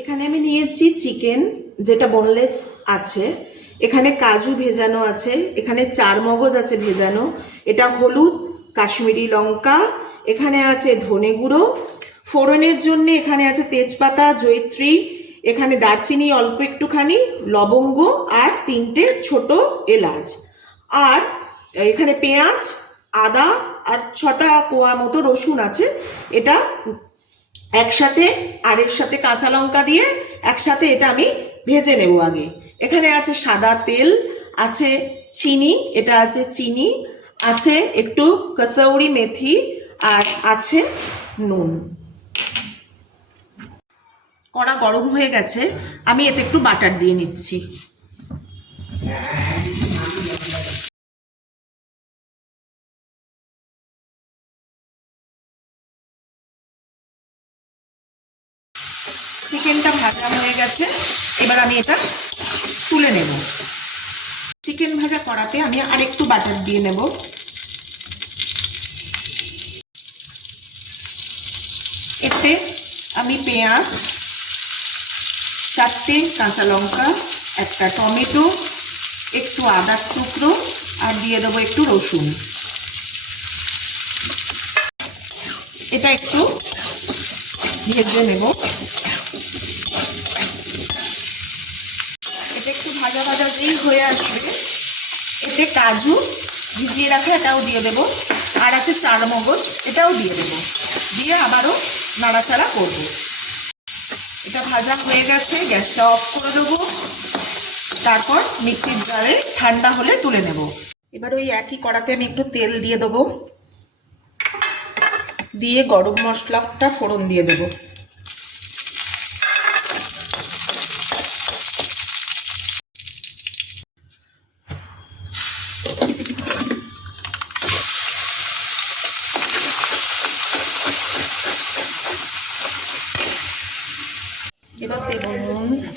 এখানে আমি নিয়েছি চিকেন, যেটা বোনলেস আছে। এখানে কাজু ভেজানো আছে, এখানে চার মগজ আছে ভেজানো। এটা হলুদ, কাশ্মীরি লঙ্কা, এখানে আছে ধনে গুঁড়ো। ফোড়নের জন্য এখানে আছে তেজপাতা, জয়িত্রী। এখানে দারচিনি অল্প একটুখানি, লবঙ্গ আর তিনটে ছোট এলাচ। আর এখানে পেঁয়াজ, আদা আর ছটা কোয়া মতো রসুন আছে। এটা একসাথে আর এর সাথে কাঁচা লঙ্কা দিয়ে একসাথে এটা আমি ভেজে নেব আগে। এখানে আছে সাদা তেল, আছে চিনি, এটা আছে চিনি, আছে একটু কসৌরি মেথি, আর আছে নুন। কড়া গরম হয়ে গেছে, আমি এতে একটু বাটার দিয়ে নিচ্ছি। চিকেনটা ভাজা হয়ে গেছে। এবার আমি এটা তুলে নেব। চিকেন ভাজা কড়াতে আমি আর একটু বাটার দিয়ে নেব। এতে আমি পেঁয়াজ, চারটে কাঁচা লঙ্কা, একটা টমেটো, একটু আদার টুকরো, আর দিয়ে দেবো একটু রসুন। এটা একটু ভেজে নেব এটা একটু ভাজা ভাজা যেই হয়ে আসবে, এতে কাজু ভিজিয়ে রাখা, এটাও দিয়ে দেব। আর আছে চার মগজ এটাও দিয়ে দেব। দিয়ে আবারও নাড়াচাড়া করব। এটা ভাজা হয়ে গেছে, গ্যাসটা অফ করে দেবো। তারপর মিক্সির জারে ঠান্ডা হলে তুলে নেব। এবার ওই একই কড়াতে আমি একটু তেল দিয়ে দেবো। দিয়ে গরম মশলাটা ফোড়ন দিয়ে দেবো।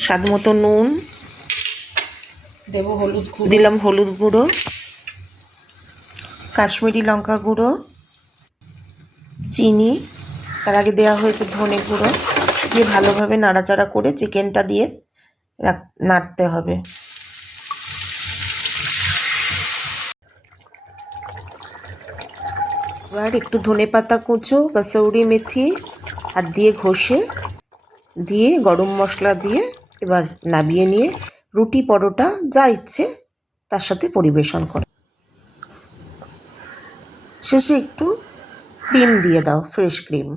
স্বাদ মতো নুন। দেবো হলুদ দিলাম হলুদ গুঁড়ো। কাশ্মীরি লঙ্কা গুঁড়ো। চিনি। তার আগে দেওয়া হয়েছে ধনে গুঁড়ো। দিয়ে ভালোভাবে নাড়াচাড়া করে চিকেনটা দিয়ে নাড়তে হবে। এবার একটু ধনে পাতা কুচো কসৌরি মেথি আর দিয়ে ঘষে দিয়ে গরম মশলা দিয়ে এবার নাবিয়ে নিয়ে রুটি পরোটা যা ইচ্ছে তার সাথে পরিবেশন করে। শেষে একটু ক্রিম দিয়ে দাও ফ্রেশ ক্রিম